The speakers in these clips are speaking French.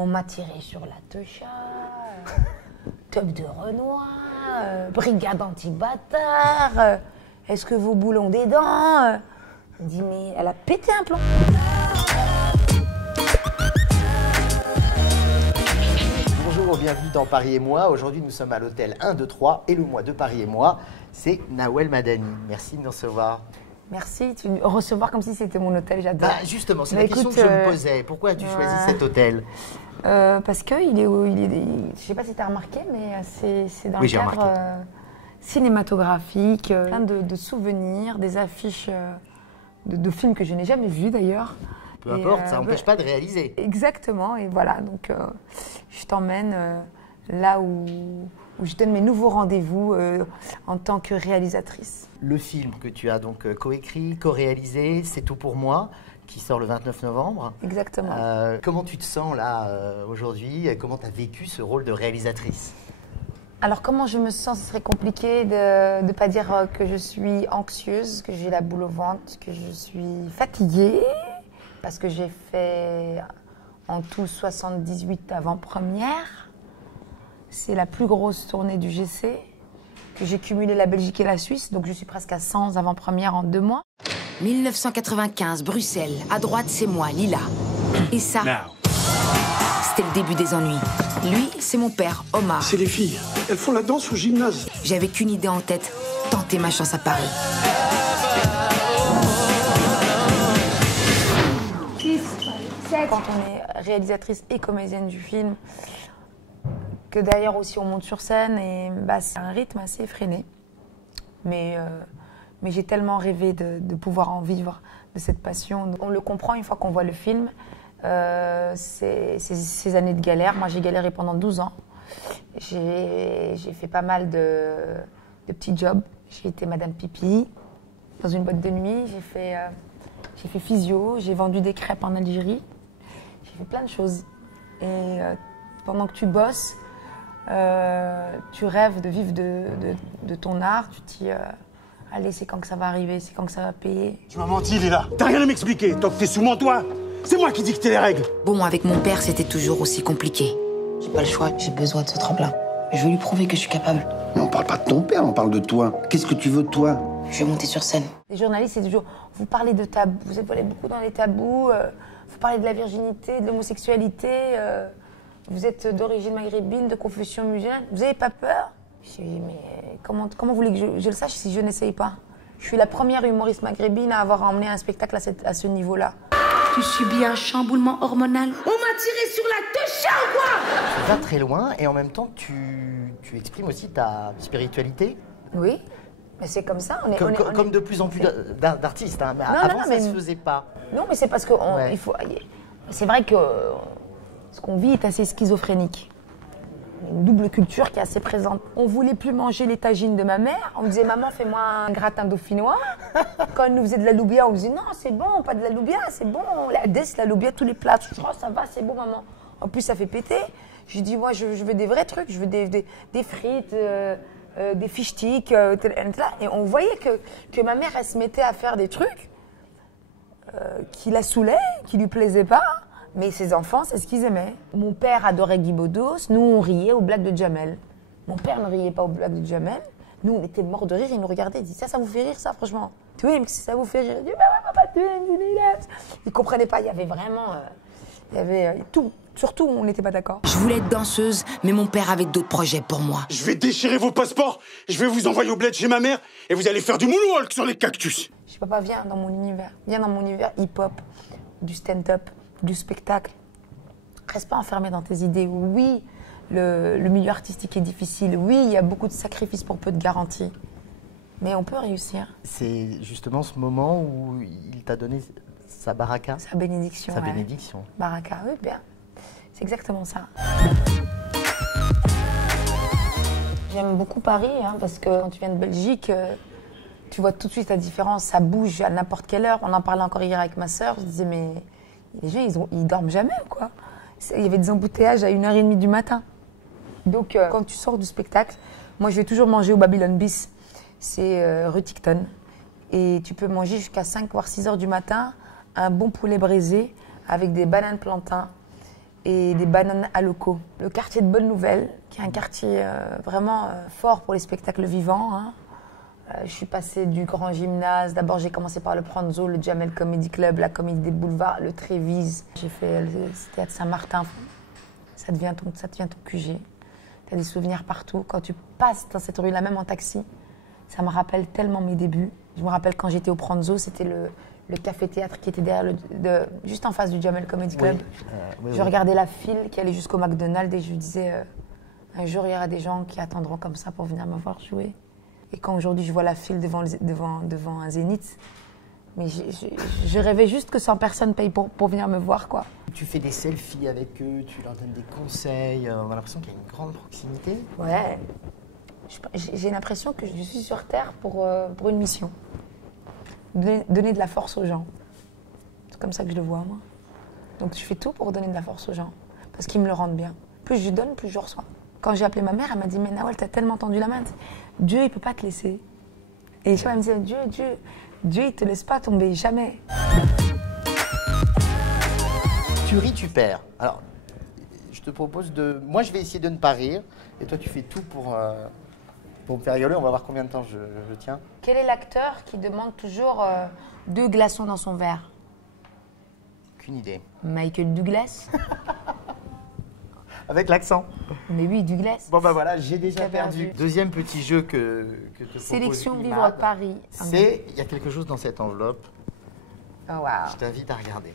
On m'a tiré sur la techa, top de Renoir, brigade anti-bâtard, est-ce que vos boules ont des dents? On dit, mais elle a pété un plomb. Bonjour, bienvenue dans Paris et moi. Aujourd'hui, nous sommes à l'hôtel 1, 2, 3 et le mois de Paris et moi, c'est Nawel Madani. Merci de nous recevoir. Merci, recevoir comme si c'était mon hôtel, j'adore. Bah justement, c'est la question que je me posais. Pourquoi as-tu choisi cet hôtel? Parce qu'il est, je ne sais pas si tu as remarqué, mais c'est dans le cadre cinématographique, plein de souvenirs, des affiches de films que je n'ai jamais vus d'ailleurs. Peu importe, ça n'empêche pas de réaliser. Exactement, et voilà, donc je t'emmène là où je donne mes nouveaux rendez-vous en tant que réalisatrice. Le film que tu as donc coécrit, co-réalisé, C'est tout pour moi, qui sort le 29 novembre. Exactement. Comment tu te sens là aujourd'hui? Comment tu as vécu ce rôle de réalisatrice? Alors comment je me sens? Ce serait compliqué de ne pas dire que je suis anxieuse, que j'ai la boule au ventre, que je suis fatiguée, parce que j'ai fait en tout 78 avant-premières. C'est la plus grosse tournée du GC, que j'ai cumulé la Belgique et la Suisse, donc je suis presque à 100 avant-premières en 2 mois. 1995, Bruxelles. À droite, c'est moi, Lila. Et ça, c'était le début des ennuis. Lui, c'est mon père, Omar. C'est les filles. Elles font la danse au gymnase. J'avais qu'une idée en tête, tenter ma chance à Paris. Quand on est réalisatrice et comédienne du film, que d'ailleurs aussi on monte sur scène, et c'est un rythme assez effréné. Mais j'ai tellement rêvé de pouvoir en vivre, de cette passion. On le comprend une fois qu'on voit le film, ces années de galère. Moi j'ai galéré pendant 12 ans. J'ai fait pas mal de petits jobs. J'ai été Madame Pipi dans une boîte de nuit, j'ai fait physio, j'ai vendu des crêpes en Algérie. J'ai fait plein de choses. Et pendant que tu bosses, tu rêves de vivre de ton art. Tu te dis, allez, c'est quand que ça va arriver, c'est quand que ça va payer. Tu m'as menti, Lila. T'as rien à m'expliquer. Tant que t'es sous mon toit, c'est moi qui dictais les règles. Bon, avec mon père, c'était toujours aussi compliqué. J'ai pas le choix, j'ai besoin de ce tremplin. Je veux lui prouver que je suis capable. Mais on parle pas de ton père, on parle de toi. Qu'est-ce que tu veux de toi? Je vais monter sur scène. Les journalistes, c'est toujours, vous parlez de tabous, vous êtes beaucoup dans les tabous, vous parlez de la virginité, de l'homosexualité, vous êtes d'origine maghrébine, de confession musulmane, vous n'avez pas peur? Je dis, mais comment vous voulez que je le sache si je n'essaye pas? Je suis la première humoriste maghrébine à avoir emmené un spectacle à ce niveau-là. Tu subis un chamboulement hormonal. On m'a tiré sur la techa ou quoi? Tu vas très loin et en même temps tu exprimes aussi ta spiritualité. Oui, mais c'est comme ça. Comme de plus en plus d'artistes, hein. Mais Non, avant non, ça mais se faisait pas. Non, mais c'est parce que c'est vrai que ce qu'on vit est assez schizophrénique. Une double culture qui est assez présente. On voulait plus manger les tagines de ma mère. On me disait, maman, fais-moi un gratin dauphinois. Quand elle nous faisait de la loubia, on me disait, non, c'est bon, pas de la loubia, c'est bon. La dès, la loubia, tous les plats. Je dis, oh, ça va, c'est bon, maman. En plus, ça fait péter. Je dis, moi, je veux des vrais trucs. Je veux des frites, des fish sticks. Et on voyait que ma mère, elle se mettait à faire des trucs qui la saoulaient, qui lui plaisaient pas. Mais ses enfants, c'est ce qu'ils aimaient. Mon père adorait Guy Bedos, nous on riait aux blagues de Jamel. Mon père ne riait pas aux blagues de Jamel. Nous on était morts de rire, il nous regardait, il dit ça vous fait rire ça franchement? Oui, mais ça vous fait rire. Il dit bah ouais papa, tu es. Il comprenait pas, il y avait vraiment, il y avait tout. Surtout on n'était pas d'accord. Je voulais être danseuse, mais mon père avait d'autres projets pour moi. Je vais déchirer vos passeports, je vais vous envoyer au bled chez ma mère et vous allez faire du moonwalk sur les cactus. Je dis papa viens dans mon univers, hip-hop, du stand-up. Du spectacle. Reste pas enfermé dans tes idées. Oui, le milieu artistique est difficile. Oui, il y a beaucoup de sacrifices pour peu de garanties. Mais on peut réussir. C'est justement ce moment où il t'a donné sa baraka. Sa bénédiction. Sa bénédiction. Baraka, oui, bien. C'est exactement ça. J'aime beaucoup Paris, parce que quand tu viens de Belgique, tu vois tout de suite la différence. Ça bouge à n'importe quelle heure. On en parlait encore hier avec ma sœur. Je disais, mais les gens, ils dorment jamais ou quoi? Il y avait des embouteillages à 1h30 du matin. Donc, quand tu sors du spectacle, moi, je vais toujours manger au Babylon Bis. C'est rue Ticton. Et tu peux manger jusqu'à 5 voire 6 heures du matin un bon poulet braisé avec des bananes plantains et des bananes à locaux. Le quartier de Bonne Nouvelle, qui est un quartier vraiment fort pour les spectacles vivants. Hein. Je suis passée du Grand Gymnase. D'abord, j'ai commencé par le Pranzo, le Jamel Comedy Club, la Comédie des Boulevards, le Trévise. J'ai fait le théâtre Saint-Martin. Ça devient ton QG. Tu as des souvenirs partout. Quand tu passes dans cette rue-là, même en taxi, ça me rappelle tellement mes débuts. Je me rappelle quand j'étais au Pranzo, c'était le café-théâtre qui était derrière juste en face du Jamel Comedy Club. Oui. Je regardais la file qui allait jusqu'au McDonald's et je me disais un jour, il y aura des gens qui attendront comme ça pour venir me voir jouer. Et quand aujourd'hui, je vois la file devant un Zénith, mais je rêvais juste que 100 personnes payent pour venir me voir, quoi. Tu fais des selfies avec eux, tu leur donnes des conseils, on a l'impression qu'il y a une grande proximité. Ouais. J'ai l'impression que je suis sur Terre pour une mission. Donner de la force aux gens. C'est comme ça que je le vois, moi. Donc je fais tout pour donner de la force aux gens, parce qu'ils me le rendent bien. Plus je donne, plus je reçois. Quand j'ai appelé ma mère, elle m'a dit « Mais Nawel, t'as tellement tendu la main. Dieu, il ne peut pas te laisser. » Et je me disais « Dieu, il ne te laisse pas tomber, jamais. » Tu ris, tu perds. Alors, je te propose de... Moi, je vais essayer de ne pas rire, et toi, tu fais tout pour me faire rigoler. On va voir combien de temps je tiens. Quel est l'acteur qui demande toujours 2 glaçons dans son verre? Aucune idée. Michael Douglas. Avec l'accent. Mais oui, Douglas. Bon, bah voilà, j'ai déjà perdu. Deuxième petit jeu que te propose Sélection Imad. Vivre Paris. C'est, il y a quelque chose dans cette enveloppe. Oh, wow. Je t'invite à regarder.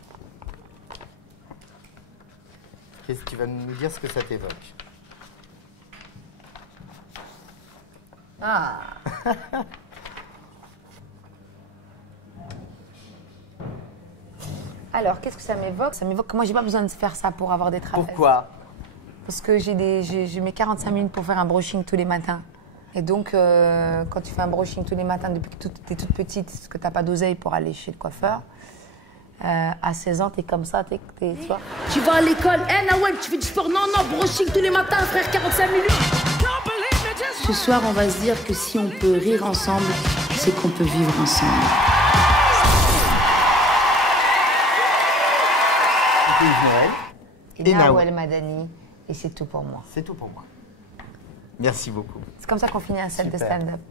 Qu'est-ce que tu vas nous dire ce que ça t'évoque? Ah. Alors, qu'est-ce que ça m'évoque? Ça m'évoque que moi, j'ai pas besoin de faire ça pour avoir des trapèzes. Pourquoi? Parce que j'ai mes 45 minutes pour faire un brushing tous les matins. Et donc, quand tu fais un brushing tous les matins depuis que tu es toute petite, parce que tu n'as pas d'oseille pour aller chez le coiffeur, à 16 ans, tu es comme ça, tu vois. Tu vas à l'école, Nawel, tu fais du sport? Non, brushing tous les matins, frère, 45 minutes. Ce soir, on va se dire que si on peut rire ensemble, c'est qu'on peut vivre ensemble. Et Nawel Madani. Et c'est tout pour moi. C'est tout pour moi. Merci beaucoup. C'est comme ça qu'on finit un set de stand-up.